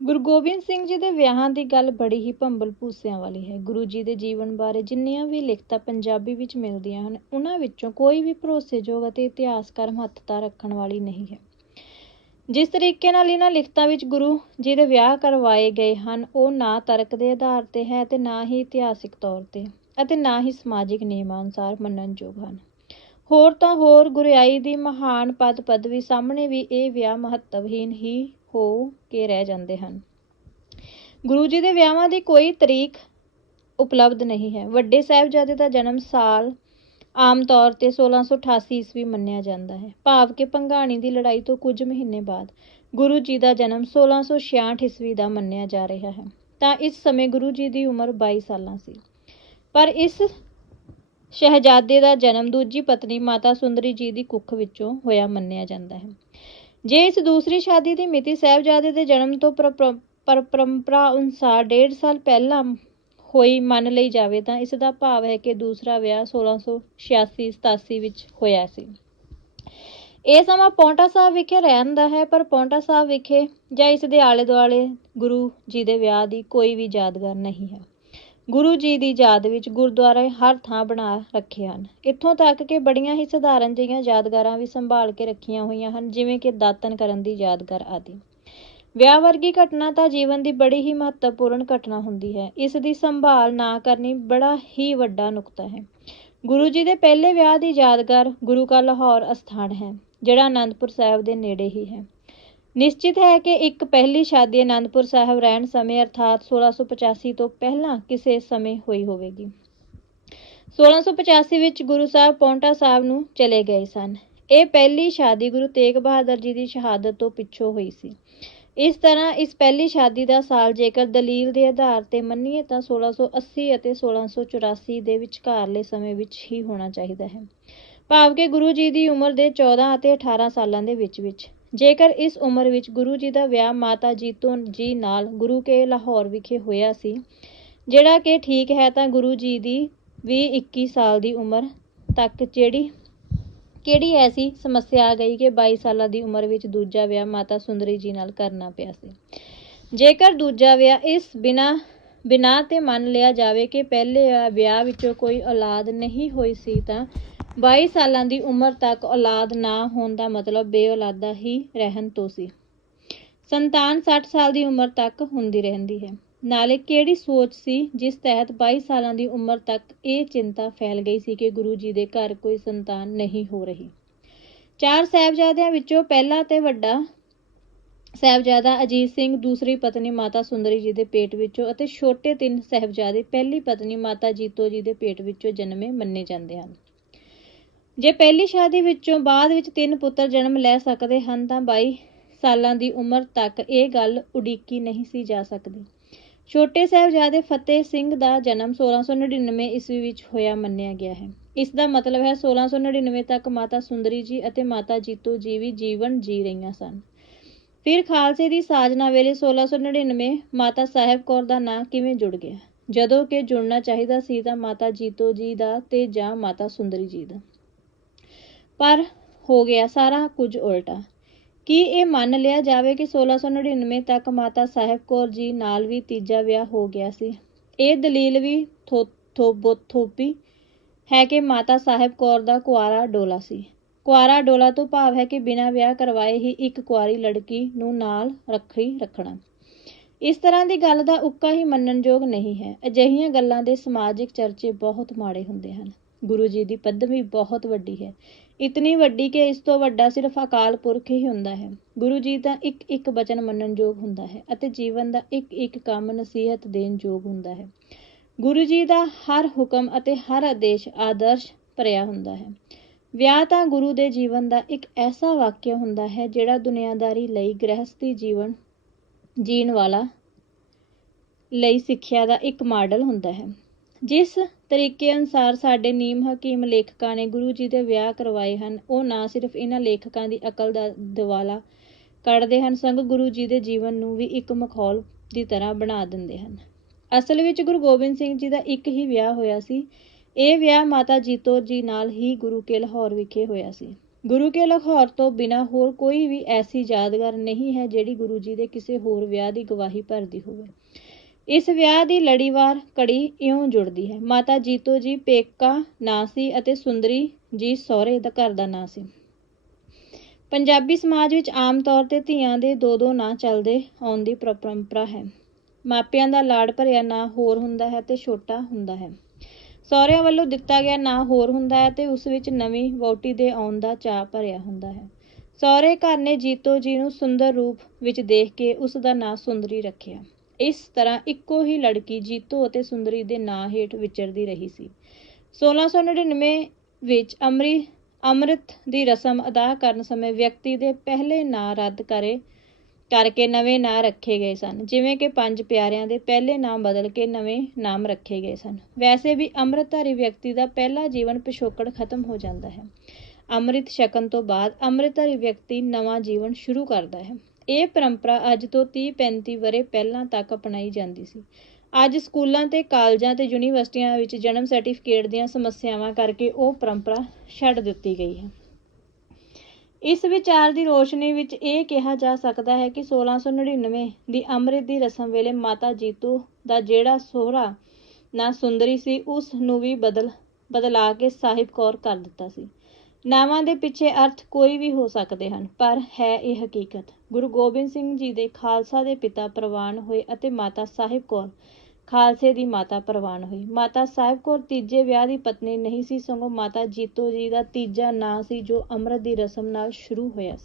ਗੁਰੂ ਗੋਬਿੰਦ ਸਿੰਘ ਜੀ ਦੇ ਵਿਆਹਾਂ ਦੀ ਗੱਲ ਬੜੀ ਹੀ ਭੰਬਲ ਭੂਸਿਆਂ ਵਾਲੀ ਹੈ। ਗੁਰੂ ਜੀ ਦੇ ਜੀਵਨ ਬਾਰੇ ਜਿੰਨੀਆਂ ਵੀ ਲਿਖਤਾਂ ਪੰਜਾਬੀ ਵਿੱਚ ਮਿਲਦੀਆਂ ਹਨ, ਉਹਨਾਂ ਵਿੱਚੋਂ ਕੋਈ ਵੀ ਭਰੋਸੇਯੋਗ ਅਤੇ ਇਤਿਹਾਸਕਾਰ ਮਹੱਤਤਾ ਰੱਖਣ ਵਾਲੀ ਨਹੀਂ ਹੈ। ਜਿਸ ਤਰੀਕੇ ਨਾਲ ਇਹਨਾਂ ਲਿਖਤਾਂ ਵਿੱਚ ਗੁਰੂ ਜੀ ਦੇ ਵਿਆਹ ਕਰਵਾਏ ਗਏ ਹਨ, ਉਹ ਨਾ ਤਰਕ ਦੇ ਆਧਾਰ ਤੇ ਹੈ ਤੇ ਨਾ ਹੀ ਇਤਿਹਾਸਿਕ ਤੌਰ ਤੇ ਅਤੇ ਨਾ ਹੀ ਸਮਾਜਿਕ ਨਿਯਮਾਂ ਅਨੁਸਾਰ ਮੰਨਣਯੋਗ ਹਨ। ਹੋਰ ਤਾਂ ਹੋਰ ਗੁਰਿਆਈ ਦੀ ਮਹਾਨ ਪਦ ਪਦਵੀ ਸਾਹਮਣੇ ਵੀ ਇਹ ਵਿਆਹ ਮਹੱਤਵਹੀਨ ਹੀ ਹੋ ਕੇ ਰਹਿ ਜਾਂਦੇ ਹਨ। ਗੁਰੂ ਜੀ ਦੇ ਵਿਆਹਾਂ ਦੀ ਕੋਈ ਤਰੀਕ ਉਪਲਬਧ ਨਹੀਂ ਹੈ। ਵੱਡੇ ਸਾਹਿਬਜ਼ਾਦੇ ਦਾ ਜਨਮ ਸਾਲ ਆਮ ਤੌਰ ਤੇ 1688 ਈਸਵੀ ਮੰਨਿਆ ਜਾਂਦਾ ਹੈ। ਭਾਵ ਕਿ ਭੰਗਾਣੀ ਦੀ ਲੜਾਈ ਤੋਂ ਕੁਝ ਮਹੀਨੇ ਬਾਅਦ ਗੁਰੂ ਜੀ ਦਾ ਜਨਮ 1666 ਈਸਵੀ ਦਾ ਮੰਨਿਆ ਜਾ ਰਿਹਾ ਹੈ। ਤਾਂ ਇਸ ਸਮੇਂ ਗੁਰੂ ਜੀ ਦੀ ਉਮਰ 22 ਸਾਲਾਂ ਸੀ। ਪਰ ਇਸ ਸ਼ਹਿਜ਼ਾਦੇ ਦਾ ਜਨਮ ਦੂਜੀ ਪਤਨੀ ਮਾਤਾ ਸੁੰਦਰੀ ਜੀ ਦੀ ਕੁੱਖ ਵਿੱਚੋਂ ਹੋਇਆ ਮੰਨਿਆ ਜਾਂਦਾ ਹੈ। ਜੇ ਇਸ ਦੂਸਰੀ ਸ਼ਾਦੀ ਦੀ ਮਿਤੀ ਸਾਹਿਬਜ਼ਾਦੇ ਦੇ ਜਨਮ ਤੋਂ ਪਰ ਪਰੰਪਰਾ ਅਨੁਸਾਰ ਡੇਢ ਸਾਲ ਪਹਿਲਾਂ ਹੋਈ ਮੰਨ ਲਈ ਜਾਵੇ ਤਾਂ ਇਸ ਦਾ ਭਾਵ ਹੈ ਕਿ ਦੂਸਰਾ ਵਿਆਹ 1686-87 ਵਿੱਚ ਹੋਇਆ ਸੀ। ਇਹ ਸਮਾਂ ਪੌਂਟਾ ਸਾਹਿਬ ਵਿਖੇ ਰਹਿਣ ਦਾ ਹੈ, ਪਰ ਪੌਂਟਾ ਸਾਹਿਬ ਵਿਖੇ ਜਾਂ ਇਸ ਦੇ ਆਲੇ ਦੁਆਲੇ ਗੁਰੂ ਜੀ ਦੇ ਵਿਆਹ ਦੀ ਕੋਈ ਵੀ ਯਾਦਗਾਰ ਨਹੀਂ ਹੈ। ਗੁਰੂ ਜੀ ਦੀ ਯਾਦ ਵਿੱਚ ਗੁਰਦੁਆਰੇ ਹਰ ਥਾਂ ਬਣਾ ਰੱਖੇ ਹਨ। ਇੱਥੋਂ ਤੱਕ ਕਿ ਬੜੀਆਂ ਹੀ ਸਧਾਰਨ ਜਿਹੀਆਂ ਯਾਦਗਾਰਾਂ ਵੀ ਸੰਭਾਲ ਕੇ ਰੱਖੀਆਂ ਹੋਈਆਂ ਹਨ, ਜਿਵੇਂ ਕਿ ਦਾਤਨ ਕਰਨ ਦੀ ਯਾਦਗਾਰ ਆਦਿ। ਵਿਆਹ ਵਰਗੀ ਘਟਨਾ ਤਾਂ ਜੀਵਨ ਦੀ ਬੜੀ ਹੀ ਮਹੱਤਵਪੂਰਨ ਘਟਨਾ ਹੁੰਦੀ ਹੈ। ਇਸ ਦੀ ਸੰਭਾਲ ਨਾ ਕਰਨੀ ਬੜਾ ਹੀ ਵੱਡਾ ਨੁਕਤਾ ਹੈ। ਗੁਰੂ ਜੀ ਦੇ ਪਹਿਲੇ ਵਿਆਹ ਦੀ ਯਾਦਗਾਰ ਗੁਰੂ ਕਾ ਲਾਹੌਰ ਅਸਥਾਨ ਹੈ, ਜਿਹੜਾ ਆਨੰਦਪੁਰ ਸਾਹਿਬ ਦੇ ਨੇੜੇ ਹੀ ਹੈ। ਨਿਸ਼ਚਿਤ ਹੈ ਕਿ ਇੱਕ ਪਹਿਲੀ ਸ਼ਾਦੀ ਅਨੰਦਪੁਰ ਸਾਹਿਬ ਰਹਿਣ ਸਮੇਂ ਅਰਥਾਤ 1685 ਤੋਂ ਪਹਿਲਾਂ ਕਿਸੇ ਸਮੇਂ ਹੋਈ ਹੋਵੇਗੀ। 1685 ਵਿੱਚ ਗੁਰੂ ਸਾਹਿਬ ਪੌਂਟਾ ਸਾਹਿਬ ਨੂੰ ਚਲੇ ਗਏ ਸਨ। ਇਹ ਪਹਿਲੀ ਸ਼ਾਦੀ ਗੁਰੂ ਤੇਗ ਬਹਾਦਰ ਜੀ ਦੀ ਸ਼ਹਾਦਤ ਤੋਂ ਪਿੱਛੋਂ ਹੋਈ ਸੀ। ਇਸ ਤਰ੍ਹਾਂ ਇਸ ਪਹਿਲੀ ਸ਼ਾਦੀ ਦਾ ਸਾਲ ਜੇਕਰ ਦਲੀਲ ਦੇ ਆਧਾਰ ਤੇ ਮੰਨੀਏ ਤਾਂ 1680 ਅਤੇ 1684 ਦੇ ਵਿਚਕਾਰਲੇ ਸਮੇਂ ਵਿੱਚ ਹੀ ਹੋਣਾ ਚਾਹੀਦਾ ਹੈ। ਭਾਵ ਕਿ ਗੁਰੂ ਜੀ ਦੀ ਉਮਰ ਦੇ 14 ਅਤੇ 18 ਸਾਲਾਂ ਦੇ ਵਿੱਚ ਵਿੱਚ। ਜੇਕਰ ਇਸ ਉਮਰ ਵਿੱਚ ਗੁਰੂ ਜੀ ਦਾ ਵਿਆਹ ਮਾਤਾ ਜੀਤੋ ਜੀ ਨਾਲ ਗੁਰੂ ਕੇ ਲਾਹੌਰ ਵਿਖੇ ਹੋਇਆ ਸੀ, ਜਿਹੜਾ ਕਿ ਠੀਕ ਹੈ ਤਾਂ ਗੁਰੂ ਜੀ ਦੀ ਵੀ 21 ਸਾਲ ਦੀ ਉਮਰ ਤੱਕ ਜਿਹੜੀ, ਕਿਹੜੀ ਐਸੀ ਸਮੱਸਿਆ ਆ ਗਈ ਕਿ 22 ਸਾਲਾਂ ਦੀ ਉਮਰ ਵਿੱਚ ਦੂਜਾ ਵਿਆਹ ਮਾਤਾ ਸੁੰਦਰੀ ਜੀ ਨਾਲ ਕਰਨਾ ਪਿਆ ਸੀ। ਜੇਕਰ ਦੂਜਾ ਵਿਆਹ ਇਸ ਬਿਨਾ ਬਿਨਾ ਤੇ ਮੰਨ ਲਿਆ ਜਾਵੇ ਕਿ ਪਹਿਲੇ ਵਿਆਹ ਵਿੱਚੋਂ ਕੋਈ ਔਲਾਦ ਨਹੀਂ ਹੋਈ ਸੀ ਤਾਂ 22 ਸਾਲਾਂ ਦੀ ਉਮਰ ਤੱਕ ਔਲਾਦ ਨਾ ਹੋਣ ਦਾ ਮਤਲਬ ਬੇਔਲਾਦਾ ਹੀ ਰਹਿਣ ਤੋਂ ਸੀ। ਸੰਤਾਨ 60 ਸਾਲ ਦੀ ਉਮਰ ਤੱਕ ਹੁੰਦੀ ਰਹਿੰਦੀ ਹੈ। ਨਾਲੇ ਕਿਹੜੀ ਸੋਚ ਸੀ ਜਿਸ ਤਹਿਤ 22 ਸਾਲਾਂ ਦੀ ਉਮਰ ਤੱਕ ਇਹ ਚਿੰਤਾ ਫੈਲ ਗਈ ਸੀ ਕਿ ਗੁਰੂ ਜੀ ਦੇ ਘਰ ਕੋਈ ਸੰਤਾਨ ਨਹੀਂ ਹੋ ਰਹੀ। ਚਾਰ ਸਾਹਿਬਜ਼ਾਦਿਆਂ ਵਿੱਚੋਂ ਪਹਿਲਾ ਤੇ ਵੱਡਾ ਸਾਹਿਬਜ਼ਾਦਾ ਅਜੀਤ ਸਿੰਘ, ਦੂਸਰੀ ਪਤਨੀ ਮਾਤਾ ਸੁੰਦਰੀ ਜੀ ਦੇ ਪੇਟ ਵਿੱਚੋਂ ਅਤੇ ਛੋਟੇ ਤਿੰਨ ਸਾਹਿਬਜ਼ਾਦੇ ਪਹਿਲੀ ਪਤਨੀ ਮਾਤਾ ਜੀਤੋ ਜੀ ਦੇ ਪੇਟ ਵਿੱਚੋਂ ਜਨਮੇ ਮੰਨੇ ਜਾਂਦੇ ਹਨ। ਜੇ ਪਹਿਲੀ ਸ਼ਾਦੀ ਵਿੱਚੋਂ ਬਾਅਦ ਵਿੱਚ ਤਿੰਨ ਪੁੱਤਰ ਜਨਮ ਲੈ ਸਕਦੇ ਹਨ, ਤਾਂ 22 ਸਾਲਾਂ ਦੀ ਉਮਰ ਤੱਕ ਇਹ ਗੱਲ ਉਡੀਕੀ ਨਹੀਂ ਸੀ ਜਾ ਸਕਦੀ। ਛੋਟੇ ਸਾਹਿਬਜ਼ਾਦੇ ਫਤਿਹ ਸਿੰਘ ਦਾ ਜਨਮ 1699 ਈਸਵੀ ਵਿੱਚ ਹੋਇਆ ਮੰਨਿਆ ਗਿਆ ਹੈ। ਇਸ ਦਾ ਮਤਲਬ ਹੈ 1699 ਤੱਕ ਮਾਤਾ ਸੁੰਦਰੀ ਜੀ ਅਤੇ ਮਾਤਾ ਜੀਤੋ ਜੀ ਵੀ ਜੀਵਨ ਜੀ ਰਹੀਆਂ ਸਨ। ਫਿਰ ਖਾਲਸੇ ਦੀ ਸਾਜਨਾ ਵੇਲੇ 1699 ਮਾਤਾ ਸਾਹਿਬ ਕੌਰ ਦਾ ਨਾਂ ਕਿਵੇਂ ਜੁੜ ਗਿਆ? ਜਦੋਂ ਕਿ ਜੁੜਨਾ ਚਾਹੀਦਾ ਸੀ ਤਾਂ ਮਾਤਾ ਜੀਤੋ ਜੀ ਦਾ ਤੇ ਜਾਂ ਮਾਤਾ ਸੁੰਦਰੀ ਜੀ ਦਾ। ਪਰ ਹੋ ਗਿਆ ਸਾਰਾ ਕੁਝ ਉਲਟਾ। ਕੀ ਇਹ ਮੰਨ ਲਿਆ ਜਾਵੇ ਕਿ 1699 ਤੱਕ ਮਾਤਾ ਸਾਹਿਬ ਕੌਰ ਜੀ ਨਾਲ ਵੀ ਤੀਜਾ ਵਿਆਹ ਹੋ ਗਿਆ ਸੀ? ਇਹ ਦਲੀਲ ਵੀ ਥੋਬੋਥੋਪੀ ਹੈ ਕਿ ਮਾਤਾ ਸਾਹਿਬ ਕੌਰ ਦਾ ਕੁਆਰਾ ਡੋਲਾ ਸੀ। ਕੁਆਰਾ ਡੋਲਾ ਤੋਂ ਭਾਵ ਹੈ ਕਿ ਬਿਨਾਂ ਵਿਆਹ ਕਰਵਾਏ ਹੀ ਇੱਕ ਕੁਆਰੀ ਲੜਕੀ ਨੂੰ ਨਾਲ ਰੱਖੀ ਰੱਖਣਾ। ਇਸ ਤਰ੍ਹਾਂ ਦੀ ਗੱਲ ਦਾ ਉੱਕਾ ਹੀ ਮੰਨਣਯੋਗ ਨਹੀਂ ਹੈ। ਅਜਿਹੀਆਂ ਗੱਲਾਂ ਦੇ ਸਮਾਜਿਕ ਚਰਚੇ ਬਹੁਤ ਮਾੜੇ ਹੁੰਦੇ ਹਨ। ਗੁਰੂ ਜੀ ਦੀ ਪਦਵੀ ਬਹੁਤ ਵੱਡੀ ਹੈ। ਇਤਨੀ ਵੱਡੀ ਕਿ ਇਸ ਤੋਂ ਵੱਡਾ ਸਿਰਫ ਅਕਾਲ ਪੁਰਖ ਹੀ ਹੁੰਦਾ ਹੈ। ਗੁਰੂ ਜੀ ਦਾ ਇੱਕ ਇੱਕ ਬਚਨ ਮੰਨਣਯੋਗ ਹੁੰਦਾ ਹੈ ਅਤੇ ਜੀਵਨ ਦਾ ਇੱਕ ਇੱਕ ਕੰਮ ਨਸੀਹਤ ਦੇਣ ਯੋਗ ਹੁੰਦਾ ਹੈ। ਗੁਰੂ ਜੀ ਦਾ ਹਰ ਹੁਕਮ ਅਤੇ ਹਰ ਆਦੇਸ਼ ਆਦਰਸ਼ ਭਰਿਆ ਹੁੰਦਾ ਹੈ। ਵਿਆਹ ਤਾਂ ਗੁਰੂ ਦੇ ਜੀਵਨ ਦਾ ਇੱਕ ਐਸਾ ਵਾਕਿਆ ਹੁੰਦਾ ਹੈ ਜਿਹੜਾ ਦੁਨੀਆਦਾਰੀ ਲਈ ਗ੍ਰਹਿਸਥੀ ਜੀਵਨ ਜੀਣ ਵਾਲਾ ਲਈ ਸਿੱਖਿਆ ਦਾ ਇੱਕ ਮਾਡਲ ਹੁੰਦਾ ਹੈ। ਜਿਸ ਤਰੀਕੇ ਅਨੁਸਾਰ ਸਾਡੇ ਨੀਮ ਹਕੀਮ ਲੇਖਕਾਂ ਨੇ ਗੁਰੂ ਜੀ ਦੇ ਵਿਆਹ ਕਰਵਾਏ ਹਨ, ਉਹ ਨਾ ਸਿਰਫ ਇਹਨਾਂ ਲੇਖਕਾਂ ਦੀ ਅਕਲ ਦਾ ਦਿਵਾਲਾ ਕੱਢਦੇ ਹਨ, ਸੰਗ ਗੁਰੂ ਜੀ ਦੇ ਜੀਵਨ ਨੂੰ ਵੀ ਇੱਕ ਮਖੌਲ ਦੀ ਤਰ੍ਹਾਂ ਬਣਾ ਦਿੰਦੇ ਹਨ। ਅਸਲ ਵਿੱਚ ਗੁਰੂ ਗੋਬਿੰਦ ਸਿੰਘ ਜੀ ਦਾ ਇੱਕ ਹੀ ਵਿਆਹ ਹੋਇਆ ਸੀ। ਇਹ ਵਿਆਹ ਮਾਤਾ ਜੀਤੋ ਜੀ ਨਾਲ ਹੀ ਗੁਰੂ ਕੇ ਲਾਹੌਰ ਵਿਖੇ ਹੋਇਆ ਸੀ। ਗੁਰੂ ਕੇ ਲਾਹੌਰ ਤੋਂ ਬਿਨਾਂ ਹੋਰ ਕੋਈ ਵੀ ਐਸੀ ਯਾਦਗਾਰ ਨਹੀਂ ਹੈ, ਜਿਹੜੀ ਗੁਰੂ ਜੀ ਦੇ ਕਿਸੇ ਹੋਰ ਵਿਆਹ ਦੀ ਗਵਾਹੀ ਭਰਦੀ ਹੋਵੇ। ਇਸ ਵਿਆਹ ਦੀ ਲੜੀਵਾਰ ਕੜੀ ਇਉਂ ਜੁੜਦੀ ਹੈ। ਮਾਤਾ ਜੀਤੋ ਜੀ ਪੇਕਾ ਨਾਂ ਸੀ ਅਤੇ ਸੁੰਦਰੀ ਜੀ ਸਹੁਰੇ ਦਾ ਘਰ ਦਾ ਨਾਂ ਸੀ। ਪੰਜਾਬੀ ਸਮਾਜ ਵਿੱਚ ਆਮ ਤੌਰ ਤੇ ਧੀਆਂ ਦੇ ਦੋ ਦੋ ਨਾਂ ਚੱਲਦੇ ਆਉਣ ਦੀ ਪਰੰਪਰਾ ਹੈ। ਮਾਪਿਆਂ ਦਾ ਲਾੜ ਭਰਿਆ ਨਾਂ ਹੋਰ ਹੁੰਦਾ ਹੈ ਤੇ ਛੋਟਾ ਹੁੰਦਾ ਹੈ। ਸਹੁਰਿਆਂ ਵੱਲੋਂ ਦਿੱਤਾ ਗਿਆ ਨਾਂ ਹੋਰ ਹੁੰਦਾ ਹੈ ਤੇ ਉਸ ਵਿੱਚ ਨਵੀਂ ਵਹੁਟੀ ਦੇ ਆਉਣ ਦਾ ਚਾਅ ਭਰਿਆ ਹੁੰਦਾ ਹੈ। ਸਹੁਰੇ ਘਰ ਨੇ ਜੀਤੋ ਜੀ ਨੂੰ ਸੁੰਦਰ ਰੂਪ ਵਿੱਚ ਦੇਖ ਕੇ ਉਸ ਦਾ ਨਾਂ ਸੁੰਦਰੀ ਰੱਖਿਆ। ਇਸ ਤਰ੍ਹਾਂ ਇੱਕੋ ਹੀ ਲੜਕੀ ਜੀਤੋ ਅਤੇ ਸੁੰਦਰੀ ਦੇ ਨਾਂ ਹੇਠ ਵਿਚਰਦੀ ਰਹੀ ਸੀ। 1699 ਵਿੱਚ ਅਮਰੀ, ਅੰਮ੍ਰਿਤ ਦੀ ਰਸਮ ਅਦਾ ਕਰਨ ਸਮੇਂ ਵਿਅਕਤੀ ਦੇ ਪਹਿਲੇ ਨਾਂ ਰੱਦ ਕਰੇ, ਕਰਕੇ ਨਵੇਂ ਨਾਂ ਰੱਖੇ ਗਏ ਸਨ, ਜਿਵੇਂ ਕਿ ਪੰਜ ਪਿਆਰਿਆਂ ਦੇ ਪਹਿਲੇ ਨਾਮ ਬਦਲ ਕੇ ਨਵੇਂ ਨਾਮ ਰੱਖੇ ਗਏ ਸਨ। ਵੈਸੇ ਵੀ ਅੰਮ੍ਰਿਤਧਾਰੀ ਵਿਅਕਤੀ ਦਾ ਪਹਿਲਾ ਜੀਵਨ ਪਿਛੋਕੜ ਖਤਮ ਹੋ ਜਾਂਦਾ ਹੈ। ਅੰਮ੍ਰਿਤ ਛਕਣ ਤੋਂ ਬਾਅਦ ਅੰਮ੍ਰਿਤਧਾਰੀ ਵਿਅਕਤੀ ਨਵਾਂ ਜੀਵਨ ਸ਼ੁਰੂ ਕਰਦਾ ਹੈ। ਇਹ ਪਰੰਪਰਾ ਅੱਜ ਤੋਂ 30-35 ਵਰੇ ਪਹਿਲਾਂ ਤੱਕ ਅਪਣਾਈ ਜਾਂਦੀ ਸੀ। ਅੱਜ ਸਕੂਲਾਂ ਤੇ ਕਾਲਜਾਂ ਤੇ ਯੂਨੀਵਰਸਿਟੀਆਂ ਵਿੱਚ ਜਨਮ ਸਰਟੀਫਿਕੇਟ ਦੀਆਂ ਸਮੱਸਿਆਵਾਂ ਕਰਕੇ ਉਹ ਪਰੰਪਰਾ ਛੱਡ ਦਿੱਤੀ ਗਈ ਹੈ। ਇਸ ਵਿਚਾਰ ਦੀ ਰੋਸ਼ਨੀ ਵਿੱਚ ਇਹ ਕਿਹਾ ਜਾ ਸਕਦਾ ਹੈ ਕਿ 1699 ਦੀ ਅੰਮ੍ਰਿਤ ਦੀ ਰਸਮ ਵੇਲੇ ਮਾਤਾ ਜੀਤੂ ਦਾ ਜਿਹੜਾ ਸੋਹਰਾ ਨਾ ਸੁੰਦਰੀ ਸੀ, ਉਸ ਨੂੰ ਵੀ ਬਦਲ, ਬਦਲਾ ਕੇ ਸਾਹਿਬ ਕੌਰ ਕਰ ਦਿੱਤਾ ਸੀ। ਨਾਵਾਂ ਦੇ ਪਿੱਛੇ ਅਰਥ ਕੋਈ ਵੀ ਹੋ ਸਕਦੇ ਹਨ, ਪਰ ਹੈ ਇਹ ਹਕੀਕਤ। ਗੁਰੂ ਗੋਬਿੰਦ ਸਿੰਘ ਜੀ ਦੇ ਖਾਲਸਾ ਦੇ ਪਿਤਾ ਪ੍ਰਵਾਨ ਹੋਏ ਅਤੇ ਮਾਤਾ ਸਾਹਿਬ ਕੌਰ ਖਾਲਸੇ ਦੀ ਮਾਤਾ ਪ੍ਰਵਾਨ ਹੋਈ। ਮਾਤਾ ਸਾਹਿਬ ਕੌਰ ਤੀਜੇ ਵਿਆਹ ਦੀ ਪਤਨੀ ਨਹੀਂ ਸੀ, ਸਗੋਂ ਮਾਤਾ ਜੀਤੋ ਜੀ ਦਾ ਤੀਜਾ ਨਾਂ ਸੀ, ਜੋ ਅੰਮ੍ਰਿਤ ਦੀ ਰਸਮ ਨਾਲ ਸ਼ੁਰੂ ਹੋਇਆ ਸੀ।